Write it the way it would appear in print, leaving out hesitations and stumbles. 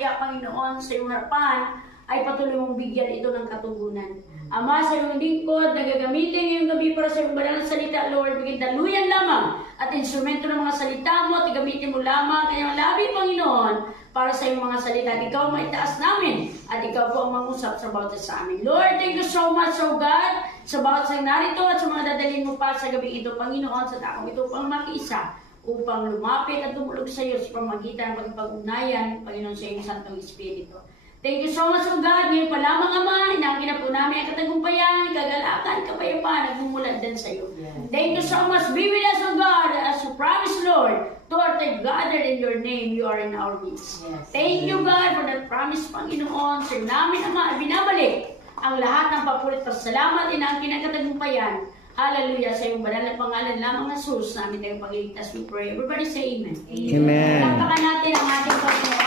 mamaya, Panginoon, sa iyong harapan, ay patuloy mong bigyan ito ng katugunan. Ama, sa iyong lingkod, nagagamitin ngayong gabi para sa iyong banal na salita, Lord, maging daluyan lamang at instrumento ng mga salita mo at gamitin mo lamang kanyang labi, Panginoon, para sa iyong mga salita. At ikaw maitaas namin at ikaw po ang mangusap sa bawat sa amin. Lord, thank you so much, oh God, sa bawat sa narito at sa mga dadalhin mo pa sa gabi ito, Panginoon, sa takong ito pang makiisa upang lumapit at tumulog sa iyo sa pamagitan ng pagpag-ugnayan, Panginoon, sa iyong Santong Espiritu. Thank you so much, O God. Ngayon pa lamang, Ama, inaangkin na po namin ang katagumpayan, kagalakan, kapayapaan, nagmumulad din sa iyo. Thank you so much. Be with us, O God, as you promised, Lord, to our time gathered in your name, you are in our midst. Thank you, God, for that promise, Panginoon. Sa namin, Ama, binabalik ang lahat ng papulit pasalamat, inaangkin ang katagumpayan. Hallelujah, sa iyong banal na pangalan lamang, Jesus, namin tayong pagliligtas. We pray. Everybody say amen. Amen. Pagpakan natin ang ating Panginoon.